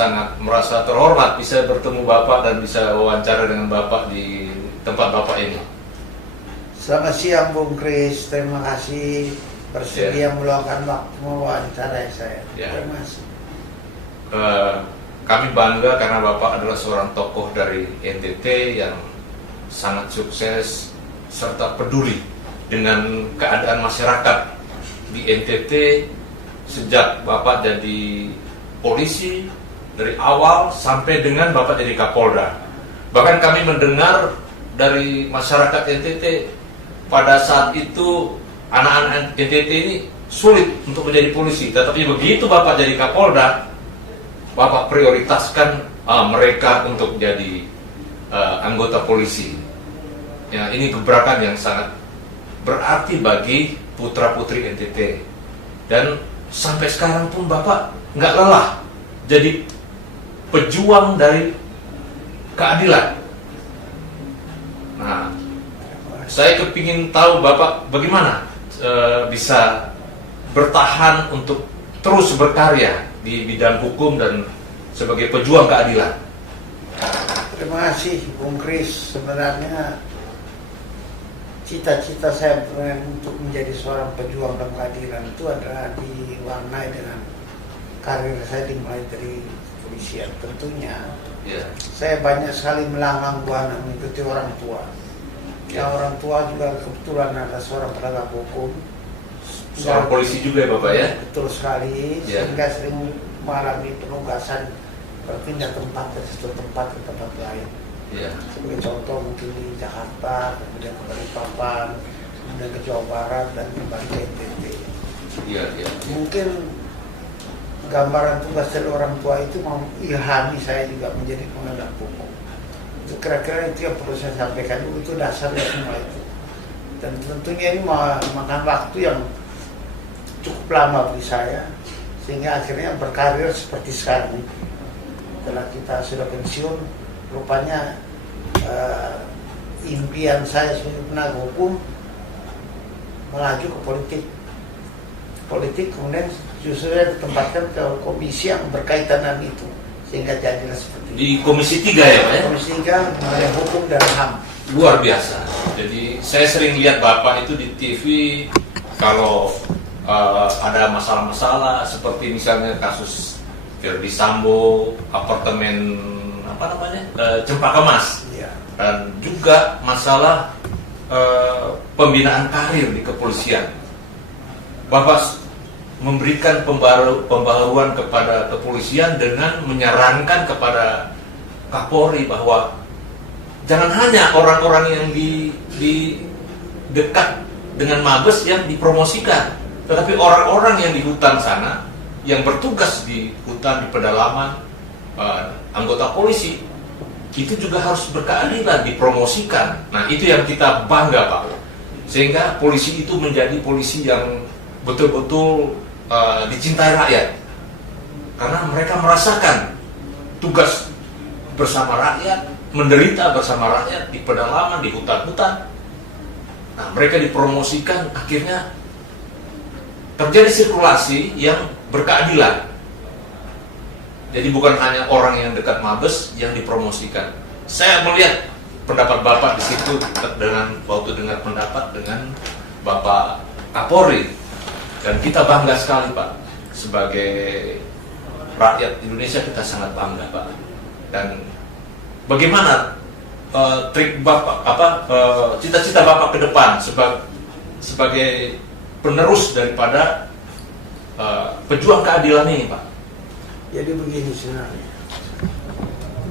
sangat merasa terhormat bisa bertemu Bapak dan bisa wawancara dengan Bapak di tempat Bapak ini. Selamat siang Bung Kris, terima kasih bersedia meluangkan waktu mewawancarai saya. Terima kasih. Kami bangga karena Bapak adalah seorang tokoh dari NTT yang sangat sukses serta peduli dengan keadaan masyarakat di NTT sejak Bapak jadi polisi dari awal sampai dengan Bapak jadi Kapolda. Bahkan kami mendengar dari masyarakat NTT pada saat itu anak-anak NTT ini sulit untuk menjadi polisi, tetapi begitu Bapak jadi Kapolda, Bapak prioritaskan mereka untuk jadi anggota polisi. Ya, ini gebrakan yang sangat berarti bagi putra-putri NTT. Dan sampai sekarang pun Bapak nggak lelah jadi pejuang dari keadilan. Nah, saya kepingin tahu Bapak bagaimana bisa bertahan untuk terus berkarya di bidang hukum dan sebagai pejuang keadilan. Terima kasih Bung Kris. Sebenarnya cita-cita saya untuk menjadi seorang pejuang dan keadilan itu adalah diwarnai dengan karir saya dimulai dari kepolisian. Tentunya saya banyak sekali melanglang buana mengikuti orang tua. Orang tua juga kebetulan adalah seorang penegak hukum, seorang polisi juga ya Bapak ya? Betul sekali, sehingga sering mengalami penugasan berpindah tempat dari satu tempat ke tempat lain. Sebagai contoh mungkin di Jakarta, kemudian ke Balikpapan, kemudian ke Jawa Barat, dan kembali ke NTT. Mungkin gambaran tugas dari orang tua itu mengilhami saya juga menjadi penegak hukum. Itu kira-kira itu yang perlu saya sampaikan dulu, itu dasarnya semua itu. Dan tentunya ini memakan waktu yang cukup lama bagi saya, sehingga akhirnya berkarir seperti sekarang ini. Setelah kita sudah pensiun, rupanya impian saya sebagai penegak hukum melaju ke politik, kemudian justru saya ditempatkan ke komisi yang berkaitan dengan itu, sehingga jadilah seperti itu. Di Komisi 3 ya Pak ya? Komisi 3 mengenai hukum dan HAM. Luar biasa. Jadi saya sering lihat Bapak itu di TV kalau ada masalah-masalah seperti misalnya kasus Verdi Sambo, apartemen Cempaka Mas, dan juga masalah pembinaan karir di kepolisian. Bapak memberikan pembaharuan kepada kepolisian dengan menyarankan kepada Kapolri bahwa jangan hanya orang-orang yang di dekat dengan Mabes yang dipromosikan, tetapi orang-orang yang di hutan sana, yang bertugas di hutan, di pedalaman, anggota polisi, itu juga harus berkeadilan, dipromosikan. Nah, itu yang kita bangga Pak, sehingga polisi itu menjadi polisi yang betul-betul dicintai rakyat, karena mereka merasakan tugas bersama rakyat, menderita bersama rakyat di pedalaman, di hutan-hutan. Nah, mereka dipromosikan, akhirnya terjadi sirkulasi yang berkeadilan. Jadi bukan hanya orang yang dekat Mabes yang dipromosikan. Saya melihat pendapat Bapak di situ dengan waktu dengar pendapat dengan Bapak Kapolri, dan kita bangga sekali Pak, sebagai rakyat Indonesia kita sangat bangga Pak. Dan bagaimana trik Bapak, cita-cita Bapak ke depan sebagai penerus daripada pejuang keadilan ini Pak? Jadi begini sebenarnya,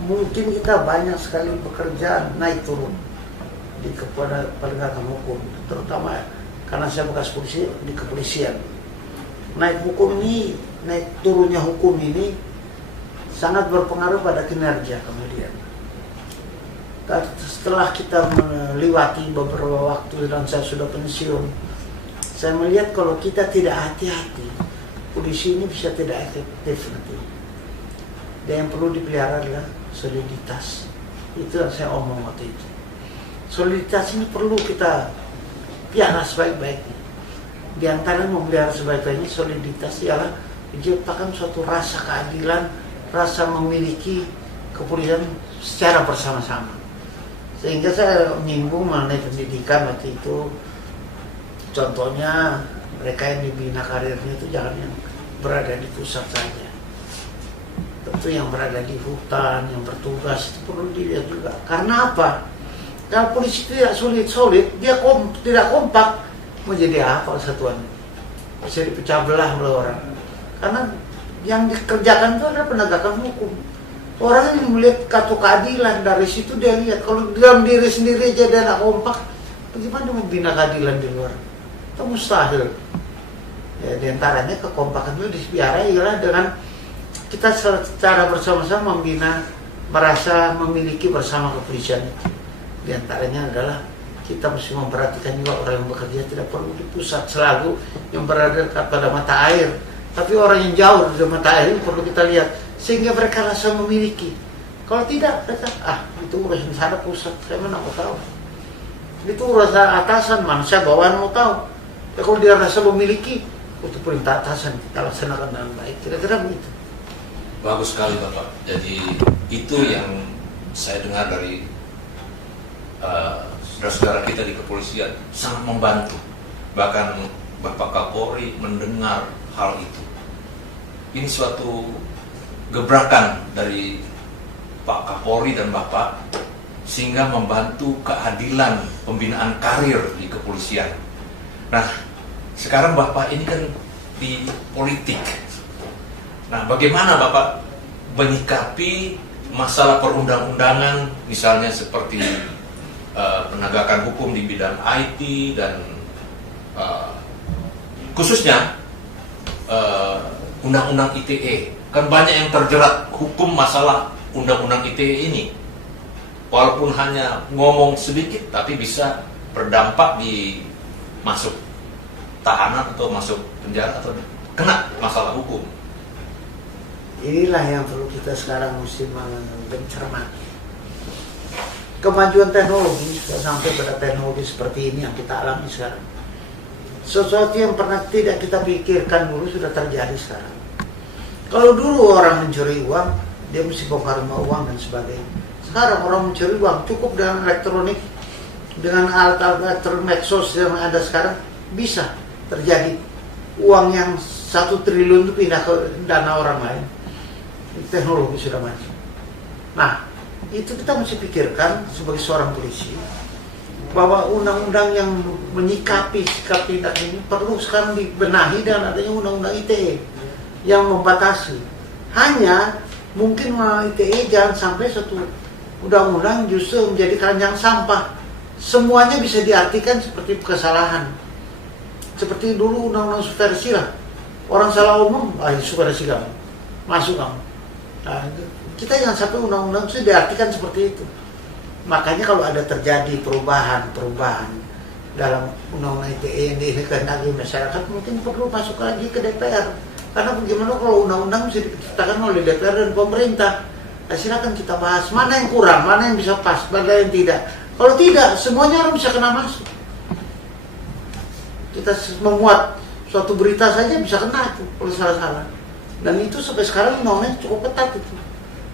mungkin kita banyak sekali pekerjaan naik turun di penegakan hukum, terutama karena saya bekas polisi di kepolisian. Naik turunnya hukum ini sangat berpengaruh pada kinerja kemudian. Setelah kita melewati beberapa waktu dan saya sudah pensiun, saya melihat kalau kita tidak hati-hati, polisi ini bisa tidak efektif nanti. Dan yang perlu dipelihara adalah soliditas. Itu yang saya omong waktu itu. Soliditas ini perlu kita pelihara sebaik-baiknya. Di antara memelihara sebaik-baiknya soliditas ialah menciptakan suatu rasa keadilan rasa memiliki kepolisian secara bersama-sama. Sehingga saya menyinggung mengenai pendidikan waktu itu. Contohnya mereka yang dibina karirnya itu jangan yang berada di pusat saja. Tentu yang berada di hutan, yang bertugas itu perlu dilihat juga. Karena apa? Kalau polisi tidak solid, dia tidak kompak, mau jadi apa satuan? Bisa dipecah belah oleh orang. Karena yang dikerjakan itu adalah penegakan hukum. Orang yang melihat kartu keadilan, dari situ dia lihat. Kalau dalam diri sendiri aja dia tidak kompak, bagaimana membina keadilan di luar? Itu mustahil. Ya, di antaranya kekompakan itu dipiara ialah dengan kita secara bersama-sama membina, merasa memiliki bersama kepolisian itu. Di antaranya adalah kita mesti memperhatikan juga orang yang bekerja tidak perlu di pusat selalu yang berada pada mata air. Tapi orang yang jauh dari mata air perlu kita lihat sehingga mereka rasa memiliki. Kalau tidak, mereka itu urusan sana pusat, saya mana mau tahu. Itu urusan atasan, manusia bawaan mau tahu. Ya, kalau dia rasa memiliki, itu perintah atasan kita laksanakan dengan baik. Kira-kira begitu. Bagus sekali Bapak. Jadi itu yang saya dengar dari saudara-saudara kita di kepolisian, sangat membantu. Bahkan Bapak Kapolri mendengar hal itu. Ini suatu gebrakan dari Pak Kapolri dan Bapak sehingga membantu keadilan pembinaan karir di kepolisian. Nah, sekarang Bapak ini kan di politik. Nah, bagaimana Bapak menyikapi masalah perundang-undangan, misalnya seperti penegakan hukum di bidang IT dan khususnya undang-undang ITE. Kan banyak yang terjerat hukum masalah undang-undang ITE ini. Walaupun hanya ngomong sedikit, tapi bisa berdampak di masuk tahanan atau masuk penjara atau kena masalah hukum. Inilah yang perlu kita sekarang mesti mencermati. Kemajuan teknologi sudah sampai pada teknologi seperti ini yang kita alami sekarang. Sesuatu yang pernah tidak kita pikirkan dulu sudah terjadi sekarang. Kalau dulu orang mencuri uang, dia mesti bongkar rumah uang dan sebagainya. Sekarang orang mencuri uang cukup dengan elektronik, dengan alat-alat elektronik medsos yang ada sekarang bisa terjadi. Uang yang 1 triliun itu pindah ke dana orang lain. Teknologi sudah maju. Nah, itu kita mesti pikirkan sebagai seorang polisi bahwa undang-undang yang menyikapi sikap tindak ini perlu sekarang dibenahi dan adanya undang-undang ITE yang membatasi. Hanya mungkin ITE jangan sampai satu undang-undang justru menjadi keranjang sampah. Semuanya bisa diartikan seperti kesalahan. Seperti dulu undang-undang subversi lah. Orang salah umum, subversi kamu, masuk kamu. Nah, kita jangan sampai undang-undang itu diartikan seperti itu. Makanya kalau ada terjadi perubahan dalam undang-undang ITE yang dikehendaki masyarakat, mungkin perlu masuk lagi ke DPR. Karena bagaimana kalau undang-undang bisa diciptakan oleh DPR dan pemerintah. Nah, silakan kita bahas mana yang kurang, mana yang bisa pas, mana yang tidak. Kalau tidak, semuanya orang bisa kena masuk. Kita memuat suatu berita saja bisa kena itu kalau salah-salah. Dan itu sampai sekarang undang-undang cukup ketat itu.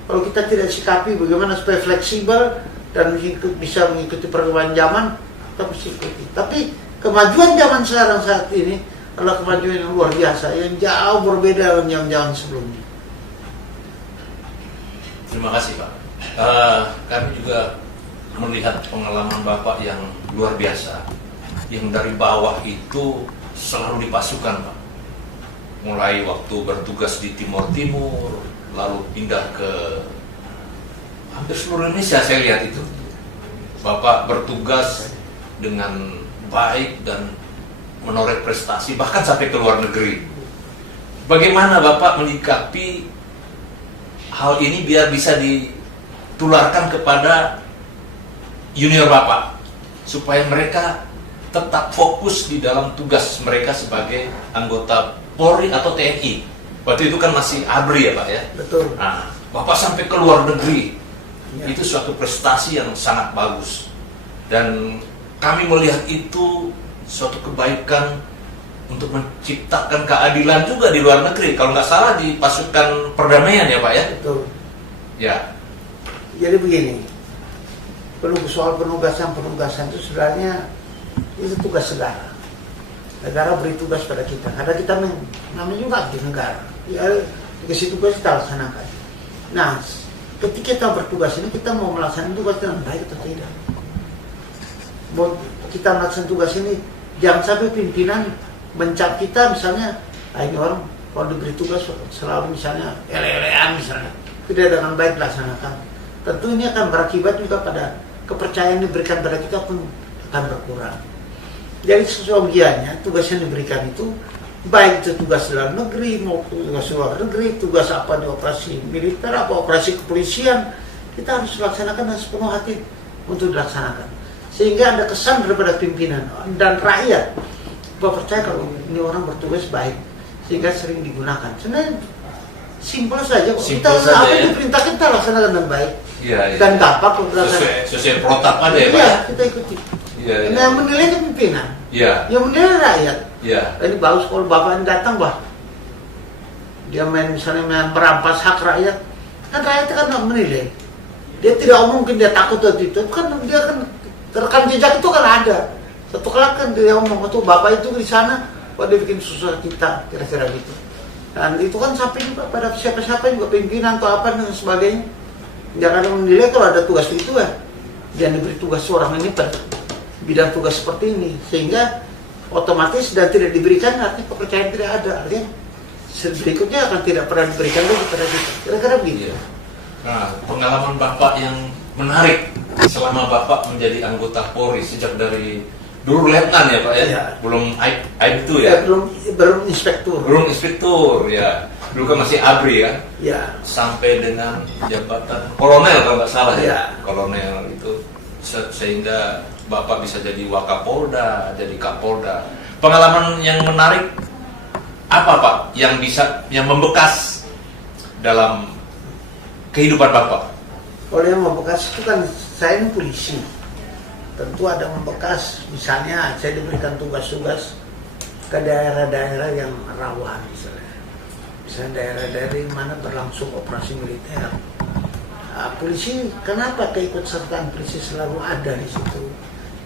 Kalau kita tidak sikapi bagaimana supaya fleksibel dan bisa mengikuti perkembangan zaman, kita mesti ikuti. Tapi kemajuan zaman sekarang saat ini adalah kemajuan yang luar biasa, yang jauh berbeda dengan zaman sebelumnya. Terima kasih Pak. Kami juga melihat pengalaman Bapak yang luar biasa, yang dari bawah itu selalu dipasukan Pak. Mulai waktu bertugas di Timur Timur, lalu pindah ke hampir seluruh Indonesia saya lihat itu. Bapak bertugas dengan baik dan menoreh prestasi bahkan sampai ke luar negeri. Bagaimana Bapak menyikapi hal ini biar bisa ditularkan kepada junior Bapak supaya mereka tetap fokus di dalam tugas mereka sebagai anggota Polri atau TNI. Waktu itu kan masih ABRI ya Pak ya? Betul. Nah, Bapak sampai ke luar negeri. Ya. Itu suatu prestasi yang sangat bagus. Dan kami melihat itu suatu kebaikan untuk menciptakan keadilan juga di luar negeri. Kalau nggak salah di pasukan perdamaian ya Pak ya? Betul. Ya. Jadi begini, soal penugasan itu sebenarnya itu tugas negara. Negara beri tugas pada kita, karena kita namanya juga aktif negara. Ya, dikasih tugas kita laksanakan. Nah, ketika kita bertugas ini, kita mau melaksanakan tugas dengan baik atau tidak? Mau kita melaksanakan tugas ini, jangan sampai pimpinan mencap kita misalnya, ini orang kalau diberi tugas selalu misalnya ele-elean misalnya, tidak dengan baik dilaksanakan. Tentu ini akan berakibat juga pada kepercayaan yang diberikan pada kita pun akan berkurang. Jadi seyogianya tugas yang diberikan itu, baik itu tugas dalam negeri maupun tugas luar negeri, tugas apa di operasi militer, apa operasi kepolisian, kita harus laksanakan dengan sepenuh hati untuk dilaksanakan. Sehingga ada kesan daripada pimpinan dan rakyat bahwa percaya kalau ini orang bertugas baik, sehingga sering digunakan. Sebenarnya simpel saja, kita apa yang diperintah kita laksanakan dengan baik. Ya, dan gampang sesuai protap aja ya Pak? Iya, kita ikuti. Ya. Yang menilai kan pimpinan, yang menilai rakyat. Ini bagus kalau bapak ini datang, dia misalnya merampas hak rakyat, kan rakyat kan menilai. Dia tidak mungkin dia takut atau itu, kan dia kan rekam jejak itu kan ada. Satu kelak kan dia ngomong, tuh bapak itu di sana, dia bikin susah kita, kira-kira gitu. Dan itu kan sampai juga pada siapa-siapa juga pimpinan atau apa dan sebagainya. Jangan menilai kalau ada tugas itu jangan diberi tugas seorang ini pada bidang tugas seperti ini, sehingga otomatis dan tidak diberikan artinya kepercayaan tidak ada, artinya berikutnya akan tidak pernah diberikan lagi pada kita. Kira-kira begitu. Nah, pengalaman Bapak yang menarik selama Bapak menjadi anggota Polri sejak dari dulu letnan ya Pak ya? Belum Aib itu ya? Belum inspektur. Belum inspektur ya. Dulu kan masih ABRI kan? Ya. Sampai dengan jabatan kolonel kalau nggak salah ya. Kolonel itu sehingga Bapak bisa jadi Wakapolda, jadi Kapolda. Pengalaman yang menarik apa Pak yang membekas dalam kehidupan Bapak? Kalau yang membekas itu kan saya ini polisi. Tentu ada membekas, misalnya saya diberikan tugas-tugas ke daerah-daerah yang rawan misalnya daerah-daerah di mana berlangsung operasi militer. Polisi, kenapa keikutsertaan polisi selalu ada di situ?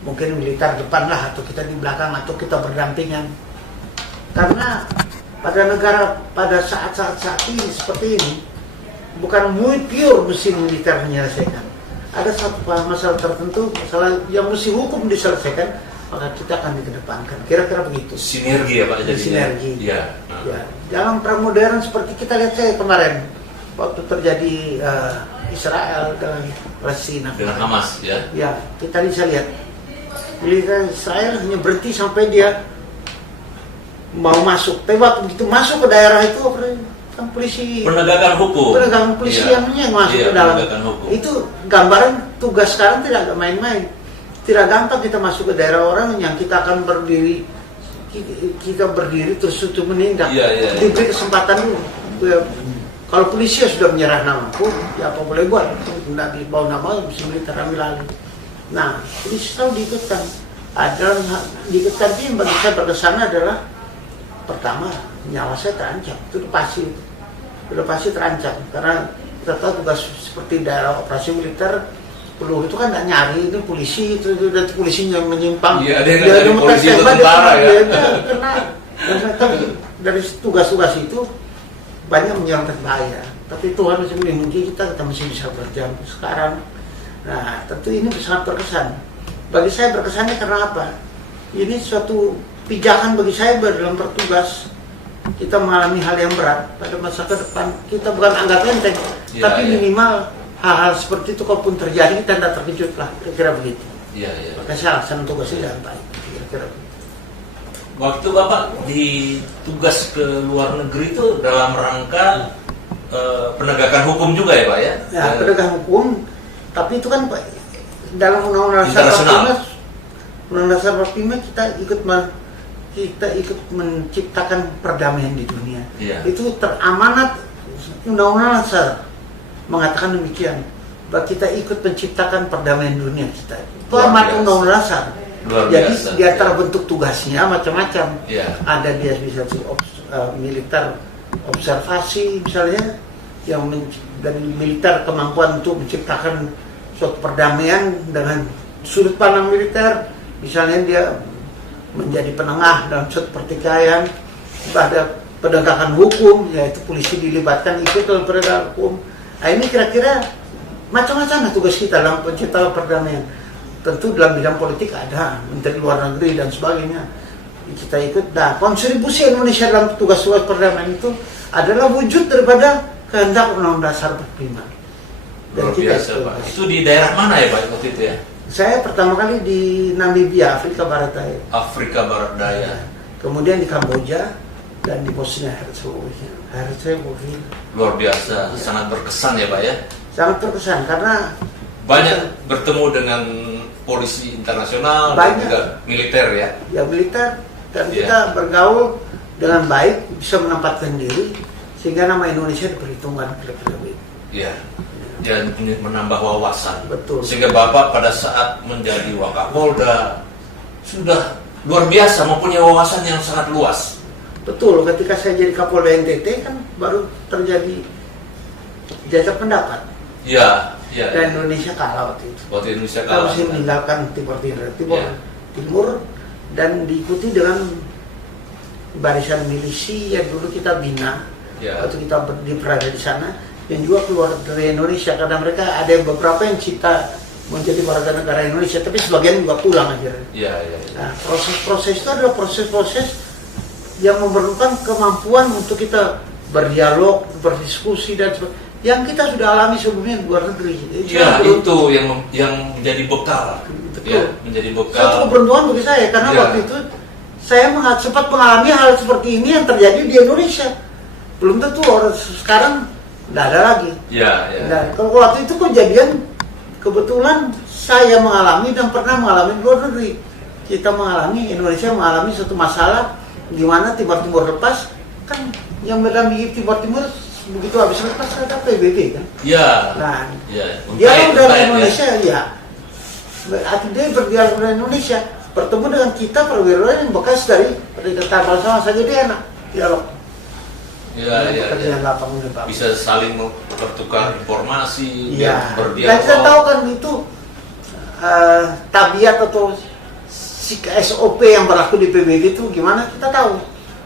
Mungkin militer depan lah, atau kita di belakang, atau kita berdampingan. Karena pada negara pada saat-saat ini seperti ini, bukan pure mesin militer menyelesaikan. Ada satu masalah tertentu, masalah yang mesti hukum diselesaikan, maka kita akan dikedepankan. Kira-kira begitu. Sinergi ya Pak? Jadi sinergi. Ya. Dalam perang modern seperti kita lihat saya kemarin, waktu terjadi Israel dengan Palestina. Dengan Hamas ya? Ya, kita bisa lihat. Militer Israel hanya berhenti sampai dia mau masuk. Tapi waktu begitu masuk ke daerah itu, kan polisi penegakan hukum, polisi yang masuk ke dalam itu gambaran tugas sekarang tidak main-main. Tidak gampang kita masuk ke daerah orang yang kita akan berdiri terus untuk menindak. Diberi kesempatan dulu. Kalau polisi sudah menyerah namaku, ya apa boleh buat? Tidak dibawa nama bisa militer ambil alih. Nah, polisi selalu diikutkan. Diikutkan ini bagi saya berkesan adalah pertama nyawa saya terancam, itu pasti terancam karena kita tahu tugas seperti daerah operasi militer peluru itu kan nggak nyari, itu polisi itu polisinya menyimpang, ada yang polisi itu tentara ya. Karena dari tugas-tugas itu banyak menyerang bahaya, tapi Tuhan masih melindungi kita masih bisa berjalan sekarang. Nah, tentu ini sangat berkesan. Bagi saya berkesannya karena apa? Ini suatu pijakan bagi saya dalam bertugas. Kita mengalami hal yang berat pada masa ke depan. Kita bukan anggap enteng, tapi minimal hal-hal seperti itu kalaupun terjadi kita tidak terkejut lah, kira-kira begitu. Maka saya laksanakan tugasnya dengan baik, kira-kira begitu. Waktu Bapak ditugas ke luar negeri itu dalam rangka penegakan hukum juga ya Pak ya? Ya, penegakan hukum, tapi itu kan dalam Undang-Undang Dasar 45 kita ikut menciptakan perdamaian di dunia. Itu teramanat Undang-Undang Dasar mengatakan demikian, bahwa kita ikut menciptakan perdamaian dunia kita. Itu amat Undang-Undang Dasar. Luar Jadi biasa. dia terbentuk tugasnya macam-macam. Ya. Ada dia bisa militer observasi misalnya, yang dari militer kemampuan untuk menciptakan suatu perdamaian dengan sudut pandang militer. Misalnya dia menjadi penengah dalam suatu pertikaian. Ada penegakan hukum, yaitu polisi dilibatkan ikut dalam penegakan hukum. Nah, ini kira-kira macam-macam tugas kita dalam penciptaan perdamaian. Tentu dalam bidang politik ada Menteri Luar Negeri dan sebagainya, kita ikut. Nah, kontribusi Indonesia dalam tugas-tugas perdamaian itu adalah wujud daripada kehendak Undang-Undang Dasar 45. Luar biasa, Pak. Itu di daerah mana ya, Pak, waktu itu ya? Saya pertama kali di Namibia, Afrika Barat Daya. Afrika Barat Daya. Kemudian di Kamboja dan di Bosnia Herzegovina. Luar biasa, sangat berkesan ya, Pak ya? Sangat terkesan karena Banyak bertemu dengan polisi internasional dan juga militer ya? Ya militer, dan Iya. kita bergaul dengan baik, bisa menempatkan diri, sehingga nama Indonesia diperhitungkan lebih. Iya. Dan menambah wawasan. Betul. Sehingga Bapak pada saat menjadi Wakapolda sudah luar biasa, mempunyai wawasan yang sangat luas. Betul, ketika saya jadi Kapolda NTT kan baru terjadi jajak pendapat. Iya, iya. Dan Indonesia kalah waktu itu. Waktu Indonesia Kita kalah. mesti meninggalkan Timur Iya. Timur dan diikuti dengan barisan milisi yang dulu kita bina. Iya. Waktu kita berada di sana, dan juga keluar dari Indonesia karena mereka ada beberapa yang cita menjadi warga negara Indonesia, tapi sebagian juga pulang akhirnya. Iya, iya. Nah, proses-proses itu adalah proses-proses yang memerlukan kemampuan untuk kita berdialog, berdiskusi dan sebagainya, yang kita sudah alami sebelumnya di luar negeri. Ya, itu yang menjadi bekal. Betul. Ya, menjadi bekal. Satu keberuntungan bagi saya karena Ya. waktu itu saya sempat mengalami hal seperti ini yang terjadi di Indonesia. Belum tentu orang sekarang tidak ada lagi. Ya, ya. Nah, kalau waktu itu kejadian kebetulan saya mengalami dan pernah mengalami di luar negeri. Kita mengalami, Indonesia mengalami suatu masalah di mana Timur Timur lepas, kan yang mendampingi Timur Timur begitu habis lepas ada PBB kan. Ya. Nah, Ya. dia dari Untaid, Indonesia ya. Dia berdialog dengan Indonesia, bertemu dengan kita perwira yang bekas dari Perintah sama saja dia enak dialog. Ya, ya, Pekerjaan ya. lapangan ini, Pak. Bisa saling bertukar informasi, Iya. Dan berdialog. kita tahu kan itu tabiat atau SOP yang berlaku di PBB itu gimana, kita tahu.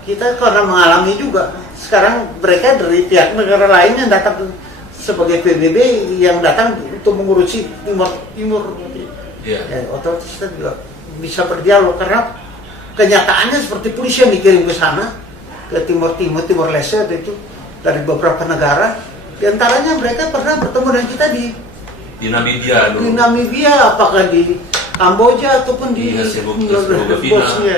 Kita karena mengalami juga. Sekarang mereka dari pihak negara lain yang datang sebagai PBB yang datang untuk mengurusi Timur. Iya. Ya, otomatis kita juga bisa berdialog karena kenyataannya seperti polisi yang dikirim ke sana, ke Timur Leste itu dari beberapa negara. Di antaranya mereka pernah bertemu dengan kita di Namibia dulu. di Namibia, apakah di Kamboja ataupun di Herzegovina. Bosnia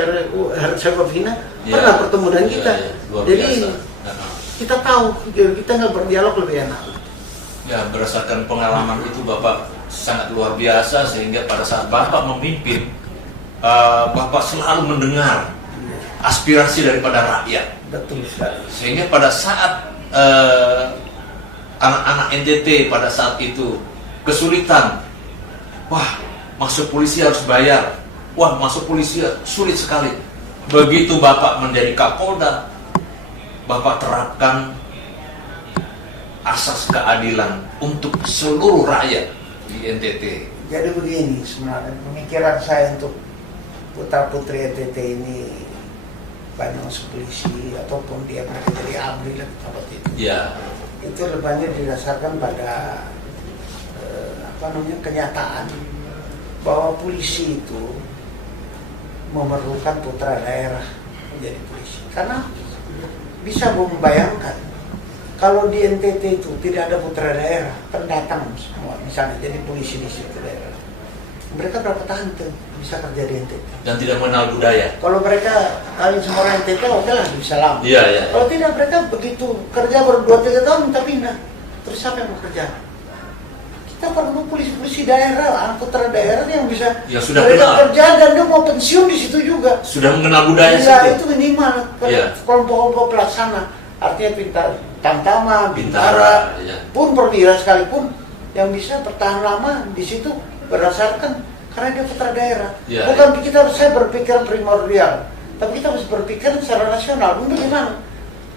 Herzegovina, Ya. pernah bertemu dengan kita. Ya, ya. Luar Jadi biasa. kita tahu kita nggak berdialog lebih enak. Ya, berdasarkan pengalaman itu Bapak sangat luar biasa, sehingga pada saat Bapak memimpin, Bapak selalu mendengar aspirasi daripada rakyat. Betul sekali. Sehingga pada saat anak-anak NTT pada saat itu kesulitan, wah masuk polisi harus bayar, wah masuk polisi sulit sekali. Begitu Bapak menjadi Kapolda, Bapak terapkan asas keadilan untuk seluruh rakyat di NTT. Jadi begini sebenarnya pemikiran saya untuk putra putri NTT ini, banyak masuk polisi ataupun dia mereka jadi ABRI dan seperti itu. Ya, Itu lebih banyak didasarkan pada kenyataan bahwa polisi itu memerlukan putra daerah menjadi polisi. Karena bisa membayangkan kalau di NTT itu tidak ada putra daerah, pendatang semua misalnya jadi polisi di situ daerah, mereka berapa tahun tuh bisa kerja di NTT? dan tidak mengenal budaya. Kalau mereka kalian semua orang NTT, oke lah bisa lama. Iya, iya. Kalau tidak, mereka begitu kerja baru 2-3 tahun minta pindah. Terus siapa yang mau kerja? Kita perlu polisi-polisi daerah, anak putra daerah yang bisa Ya, sudah mereka kenal. kerja dan dia mau pensiun di situ juga. Sudah mengenal budaya Ya, situ. itu minimal. Iya. Kelompok-kelompok pelaksana, artinya pintar, Tamtama, Bintara, Bintara, ya. pun perwira sekalipun yang bisa bertahan lama di situ berdasarkan karena dia putra daerah. Ya, Bukan saya berpikir primordial, tapi kita harus berpikir secara nasional. Untuk gimana?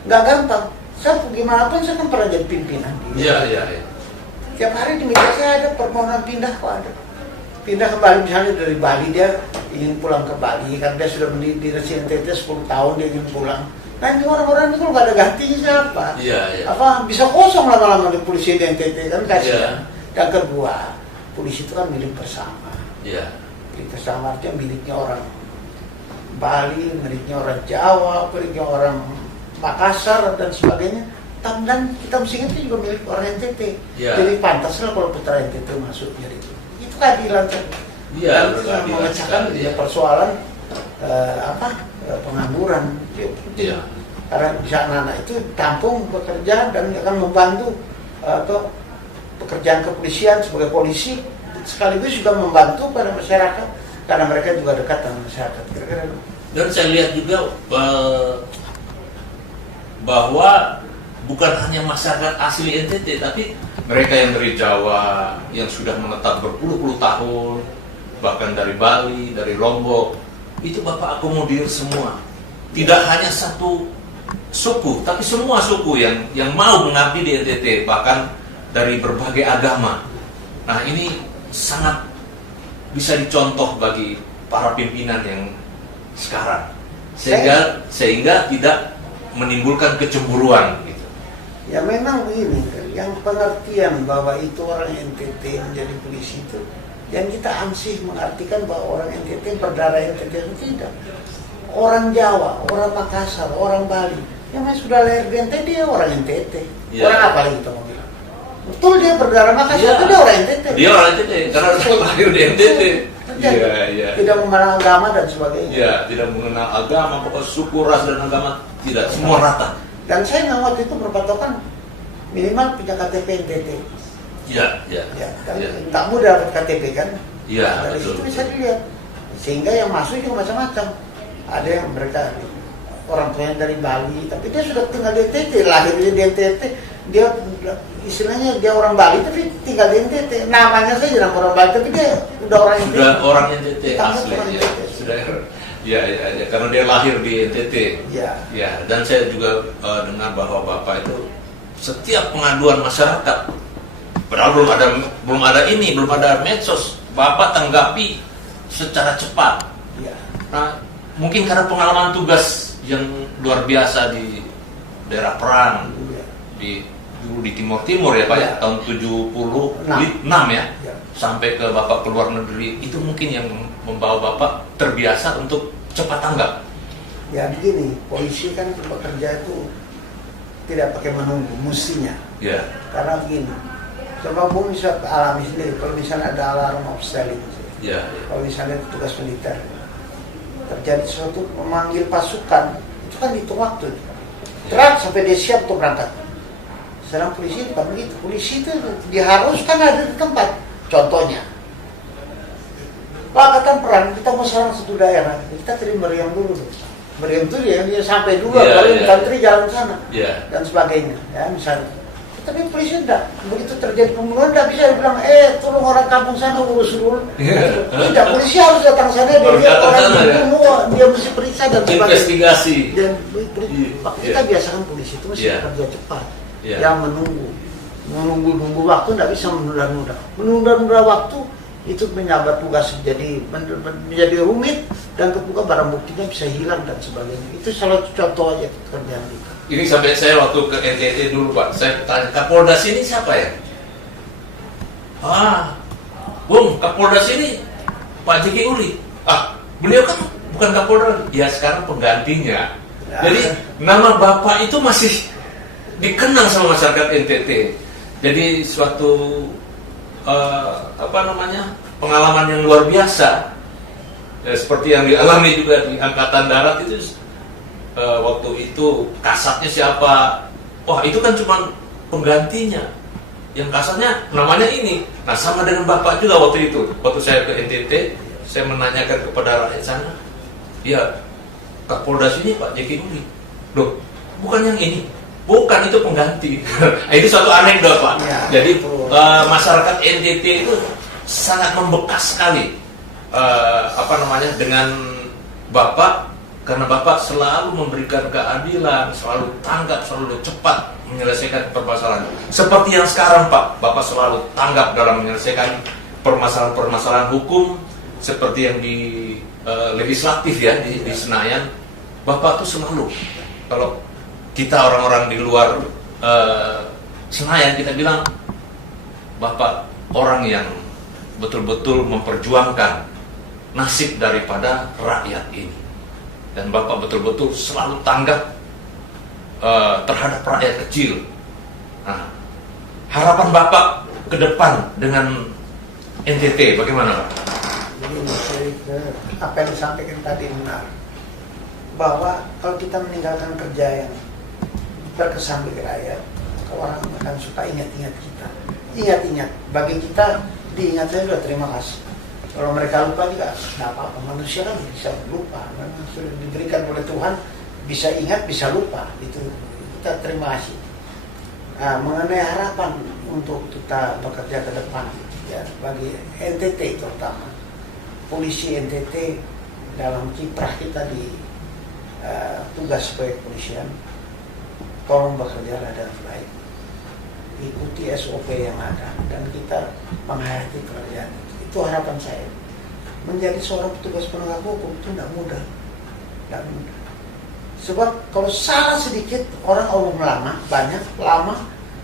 Nggak gampang. Saya gimana pun saya kan pernah jadi pimpinan. Iya. Tiap hari di media saya ada permohonan pindah kok ada. Pindah kembali misalnya dari Bali, dia ingin pulang ke Bali kan dia sudah di resi NTT 10 tahun dia ingin pulang. Nah ini orang-orang itu nggak ada gantinya siapa? Iya. Apa bisa kosong lama-lama di polisi di NTT kan kasihan. Iya. Dan kedua, polisi itu kan milik bersama. Iya. Milik bersama artinya miliknya orang Bali, miliknya orang Jawa, miliknya orang Makassar dan sebagainya. Dan kita mesti ingat itu juga milik orang NTT. Ya. Jadi pantaslah kalau putra NTT masuk jadi itu keadilan kan. Iya. Dan memecahkan persoalan pengangguran. Iya. Karena bisa anak-anak itu tampung bekerja dan akan membantu atau pekerjaan kepolisian sebagai polisi sekaligus juga membantu pada masyarakat karena mereka juga dekat dengan masyarakat. Kira-kira. Dan saya lihat juga bahwa bukan hanya masyarakat asli NTT, tapi mereka yang dari Jawa, yang sudah menetap berpuluh-puluh tahun, bahkan dari Bali, dari Lombok, itu Bapak akomodir semua. Tidak hanya satu suku, tapi semua suku yang mau mengabdi di NTT, bahkan dari berbagai agama. Nah ini sangat bisa dicontoh bagi para pimpinan yang sekarang, sehingga tidak menimbulkan kecemburuan gitu. Ya memang begini, yang pengertian bahwa itu orang NTT menjadi polisi itu, yang kita ansih mengartikan bahwa orang NTT berdarah NTT itu tidak. Orang Jawa, orang Makassar, orang Bali, yang sudah lahir di NTT dia orang NTT. Ya. Orang apa lagi kita mau bilang? Betul dia berdarah Makassar, itu dia orang NTT. Dia orang NTT, karena lahir di NTT. Iya. Tidak mengenal agama dan sebagainya. Iya, tidak mengenal agama, pokok suku, ras dan agama tidak, semua rata. Dan saya waktu itu berpatokan minimal punya KTP NTT. Iya. Kan tak mudah dapat KTP kan. Iya. Dari Betul. situ bisa dilihat. Sehingga yang masuk juga macam-macam. Ada yang mereka orang tuanya dari Bali, tapi dia sudah tinggal di NTT, lahirnya di NTT, dia istilahnya dia orang Bali tapi tinggal di NTT. Namanya saja nama orang Bali, tapi dia udah orang NTT. Sudah orang NTT asli. Orang Ya. NTT. Sudah. Ya, karena dia lahir di NTT. Ya, dan saya juga dengar bahwa Bapak itu setiap pengaduan masyarakat, padahal belum ada medsos, Bapak tanggapi secara cepat. Ya. Nah, mungkin karena pengalaman tugas yang luar biasa di daerah perang dulu di Timur ya Pak ya, tahun 76 ya, sampai ke Bapak ke luar negeri, itu mungkin yang membawa Bapak terbiasa untuk cepat tanggap. Ya begini, polisi kan bekerja itu tidak pakai menunggu, mestinya. Ya. Karena begini, coba Bung bisa alami sendiri, kalau misalnya ada alarm obstelin, Ya. kalau misalnya tugas militer, terjadi sesuatu memanggil pasukan, itu kan hitung waktu. Terat sampai dia siap untuk berangkat. Sedang polisi bukan begitu, polisi itu diharuskan ada di tempat. Contohnya, Angkatan Perang kita mau serang satu daerah, kita kirim meriam dulu. Meriam itu dia sampai dulu, baru infanteri jalan sana dan sebagainya, ya misalnya. Tapi polisi tidak, begitu terjadi pembunuhan tidak bisa bilang, tolong orang kampung sana urus dulu. Tidak, polisi harus datang sana, dia lihat orang dibunuh, dia mesti periksa dan sebagainya. Investigasi. Dan kita biasakan polisi itu mesti bekerja cepat, yang menunggu waktu tidak bisa menunda waktu itu menyambat tugas menjadi rumit dan kebuka barang buktinya bisa hilang dan sebagainya. Itu salah satu contoh aja kerjaan kita. Ini sampai saya waktu ke NTT dulu Pak, saya tanya Kapolda sini siapa ya? Bung, Kapolda sini Pak Jeki Uli. Beliau kan bukan Kapolda, ya sekarang penggantinya. Jadi nama Bapak itu masih dikenang sama masyarakat NTT. Jadi suatu pengalaman yang luar biasa, seperti yang dialami juga di Angkatan Darat itu. Waktu itu kasatnya siapa? Wah itu kan cuma penggantinya. Yang kasatnya namanya ini. Nah sama dengan Bapak juga waktu itu. Waktu saya ke NTT, saya menanyakan kepada rakyat sana, ya Kapolda sini Pak Jeki Uli. Loh, bukan yang ini. Bukan, itu pengganti. Itu suatu anekdot Pak. Jadi masyarakat NTT itu sangat membekas sekali dengan Bapak, karena Bapak selalu memberikan keadilan, selalu tanggap, selalu cepat menyelesaikan permasalahan. Seperti yang sekarang Pak, Bapak selalu tanggap dalam menyelesaikan permasalahan-permasalahan hukum, seperti yang di legislatif ya, di Senayan. Bapak tuh selalu, kalau kita orang-orang di luar Senayan, kita bilang Bapak orang yang betul-betul memperjuangkan nasib daripada rakyat ini, dan Bapak betul-betul selalu tanggap terhadap rakyat kecil. Nah, harapan Bapak ke depan dengan NTT bagaimana Pak? Jadi apa yang disampaikan tadi benar, bahwa kalau kita meninggalkan kerja yang berkesan bagi rakyat, orang akan suka ingat-ingat kita. Ingat-ingat, bagi kita diingat saya sudah terima kasih. Kalau mereka lupa juga tidak apa-apa, manusia kan bisa lupa. Memang sudah diberikan oleh Tuhan, bisa ingat, bisa lupa. Itu kita terima kasih. Nah, mengenai harapan untuk kita bekerja ke depan, ya, bagi NTT terutama, polisi NTT dalam kiprah kita di tugas sebagai kepolisian, tolong bekerjalah dengan baik, ikuti SOP yang ada, dan kita menghayati pekerjaan. Itu harapan saya. Menjadi seorang petugas penegak hukum itu tidak mudah, tidak mudah. Sebab kalau salah sedikit orang banyak lama.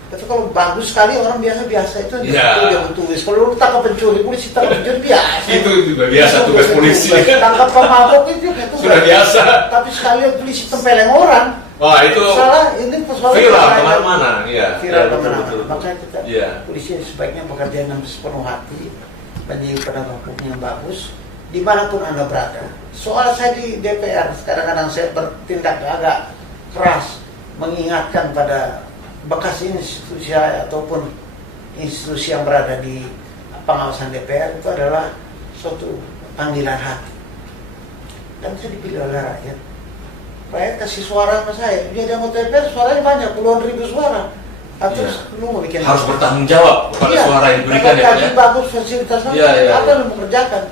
Tapi kalau bagus sekali orang biasa itu dia tulis. Kalau lu tangkap pencuri, polisi tangkap pencuri biasa. Itu juga biasa tugas polisi. Tangkap pemabok itu sudah biasa. Tapi sekali polisi tempeleng orang. Wah, itu salah, ini persoalan viral kemana-mana. Iya. Viral kemana-mana. Makanya kita polisi sebaiknya bekerja dengan sepenuh hati, menjadi penegak hukum yang bagus dimanapun Anda berada. Soal saya di DPR, kadang-kadang saya bertindak agak keras mengingatkan pada bekas institusi ataupun institusi yang berada di pengawasan DPR, itu adalah suatu panggilan hati. Dan saya dipilih oleh rakyat. Rakyat kasih suara sama saya. Dia anggota DPR, suaranya banyak, puluhan ribu suara. Atau lu mau bikin harus bertanggung jawab kepada suara yang diberikan ya. Bagus fasilitasnya, apa yang lu mengerjakan?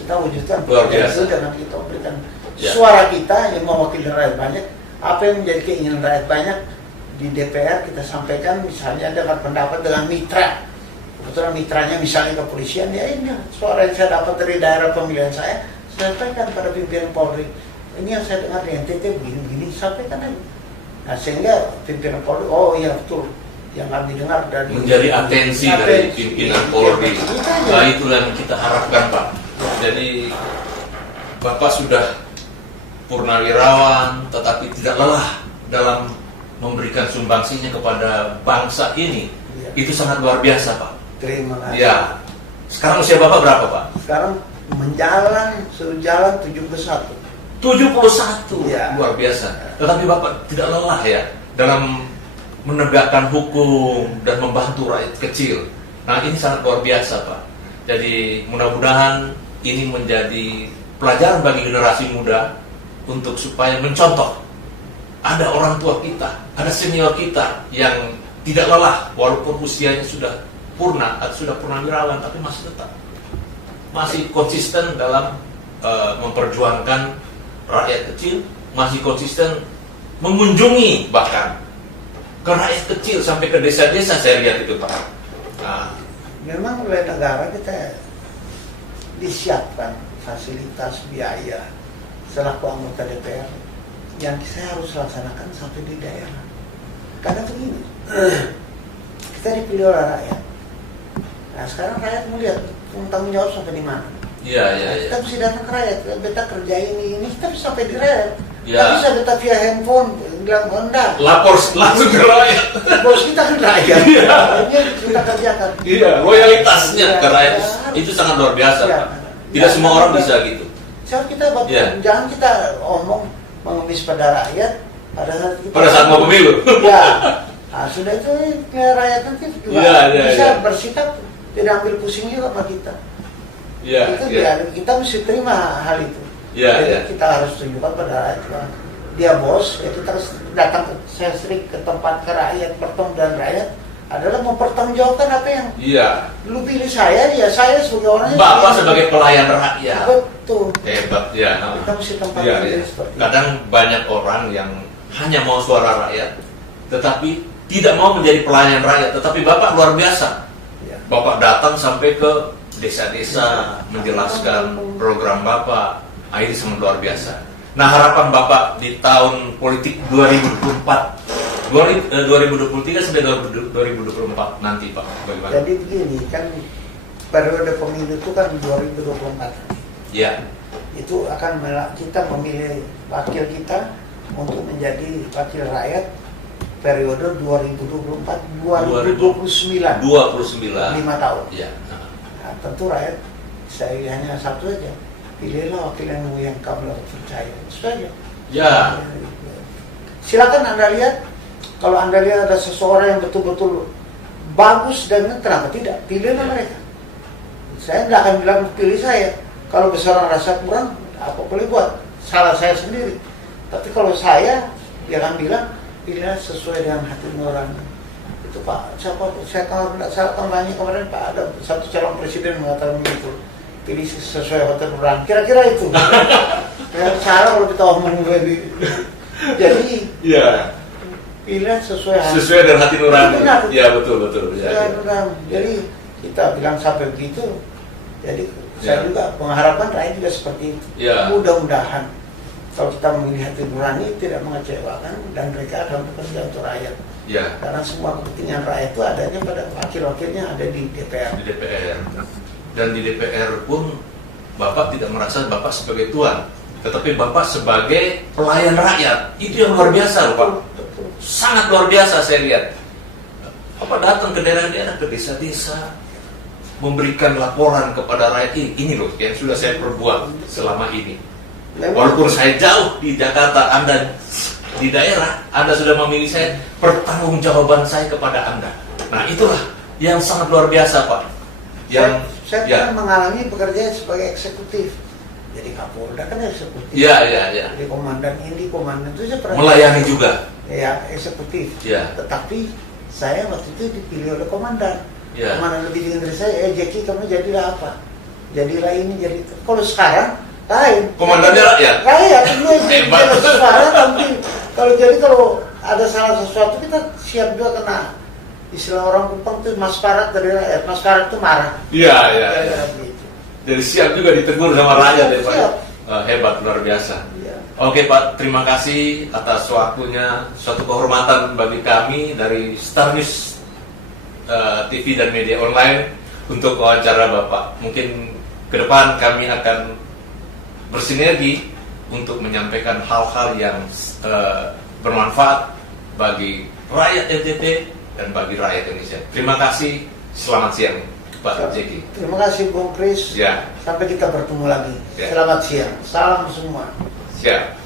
Kita wujudkan luar biasa dengan kita berikan suara kita yang mewakili rakyat banyak. Apa yang menjadi keinginan rakyat banyak di DPR kita sampaikan, misalnya dengan pendapat dengan mitra. Kebetulan mitranya misalnya kepolisian, ya ini suara yang saya dapat dari daerah pemilihan saya sampaikan pada pimpinan Polri. Ini yang saya dengar di NTT begini-begini, sampaikan aja. Nah, sehingga pimpinan Polri, oh iya betul, yang kami dengar dari menjadi atensi dari pimpinan Polri. Nah, itulah yang kita harapkan Pak. Jadi Bapak sudah purnawirawan, tetapi tidak lelah dalam memberikan sumbangsinya kepada bangsa ini. Itu sangat luar biasa Pak. Terima kasih. Ya. Sekarang usia Bapak berapa Pak? Sekarang sejalan 71. 71, ya. Luar biasa. Tetapi Bapak tidak lelah ya dalam menegakkan hukum dan membantu rakyat kecil. Nah, ini sangat luar biasa Pak. Jadi mudah-mudahan ini menjadi pelajaran bagi generasi muda untuk supaya mencontoh. Ada orang tua kita, ada senior kita yang tidak lelah walaupun usianya sudah purna atau sudah purnawirawan, tapi masih konsisten dalam memperjuangkan rakyat kecil, masih konsisten mengunjungi bahkan ke rakyat kecil sampai ke desa-desa. Saya lihat itu Pak. Nah, memang oleh negara kita disiapkan fasilitas biaya selaku anggota DPR yang saya harus laksanakan sampai di daerah. Karena begini, kita dipilih oleh rakyat. Nah, sekarang rakyat melihat tanggung jawab sampai di mana. Kita mesti datang ke rakyat, beta kerja ini kita bisa sampai di rakyat. Kita bisa beta via handphone, bilang enggak. Lapor langsung ke rakyat. Bos kita ke rakyat. Ini kita kerjakan. Loyalitasnya ke rakyat itu sangat luar biasa Pak. Tidak semua orang bisa gitu. Saat kita jangan kita omong mengemis pada rakyat pada saat mau pemilu. Nah, sudah itu rakyat nanti juga bisa bersikap tidak ambil pusing juga sama kita. Kita mesti terima hal itu. Jadi kita harus tunjukkan pada rakyat, dia bos, ya kita harus datang. Saya sering ke tempat ke rakyat, bertemu dengan rakyat, adalah mempertanggungjawabkan apa yang Iya. lu pilih saya, ya saya sebagai orang yang Bapak sebagai pelayan rakyat. betul. Hebat ya. Kita mesti tempatkan Iya, diri iya. seperti itu. Kadang banyak orang yang hanya mau suara rakyat, tetapi tidak mau menjadi pelayan rakyat. Tetapi Bapak luar biasa. Ya. Bapak datang sampai ke desa-desa menjelaskan program Bapak. Ini sangat luar biasa. Nah, harapan Bapak di tahun politik 2024, 2023 sampai 2024 nanti Pak, bagaimana? Jadi begini kan, periode pemilu itu kan 2024. Ya, Itu akan kita memilih wakil kita untuk menjadi wakil rakyat periode 2024-2029. 29. 5 tahun. Ya. Nah, tentu rakyat saya hanya satu saja, pilihlah wakil yang kamu percaya. Itu saja. Ya. Silakan Anda lihat, kalau Anda lihat ada seseorang yang betul-betul bagus dan kenapa tidak, pilihlah mereka. Saya nggak akan bilang pilih saya. Kalau seseorang rasa kurang, apa boleh buat, salah saya sendiri. Tapi kalau saya, dia akan bilang pilihlah sesuai dengan hati nurani. Itu Pak, siapa? Saya kalau tidak salah kampanye kemarin Pak, ada satu calon presiden mengatakan begitu, pilih sesuai hati nurani. Kira-kira itu. Saya kalau kita omong lebih. Jadi, Ya. pilih Sesuai dengan hati nurani. Benar. Ya, betul. Ya. Jadi kita bilang sampai begitu. Jadi Ya. saya juga mengharapkan rakyat juga seperti itu. Ya. Mudah-mudahan kalau kita memilih hati nurani tidak mengecewakan dan mereka akan bekerja untuk rakyat. Ya. Karena semua kepentingan rakyat itu adanya pada wakil-wakilnya ada di DPR. Di DPR. Dan di DPR pun Bapak tidak merasa Bapak sebagai tuan, tetapi Bapak sebagai pelayan rakyat. Itu yang luar biasa, Pak. Betul. Sangat luar biasa saya lihat. Bapak datang ke daerah-daerah, ke desa-desa, memberikan laporan kepada rakyat, ini loh yang sudah saya perbuat selama ini. Walaupun saya jauh di Jakarta, Anda di daerah, Anda sudah memilih saya, pertanggungjawaban saya kepada Anda. Nah, itulah yang sangat luar biasa, Pak. Yang saya ya. pernah mengalami pekerjaan sebagai eksekutif. Jadi Kapolda kan eksekutif. Ya. Jadi komandan ini, komandan itu saya pernah Melayani juga. ya eksekutif. Ya. Tetapi saya waktu itu dipilih oleh komandan. Ya. Komandan lebih tinggi dari saya, Jackie kamu jadilah apa? Jadilah ini, jadi kalau sekarang lain. Komandannya rakyat. Rakyat itu Hebat. sekarang tapi kalau ada salah sesuatu kita siap juga kena. Istilah orang Kupang itu masparat dari rakyat. Masparat itu marah. Iya. Ya, gitu. Jadi siap juga ditegur sama rakyat ya, Pak. Siap. Hebat, luar biasa. Ya. Oke Pak, terima kasih atas waktunya. Suatu kehormatan bagi kami dari Star News TV dan media online untuk wawancara Bapak. Mungkin ke depan kami akan bersinergi untuk menyampaikan hal-hal yang bermanfaat bagi rakyat NTT dan bagi rakyat Indonesia. Terima kasih. Selamat siang Pak Jeki. Terima kasih Bung Kris. Ya. Sampai kita bertemu lagi. Ya. Selamat siang. Salam semua. Siap.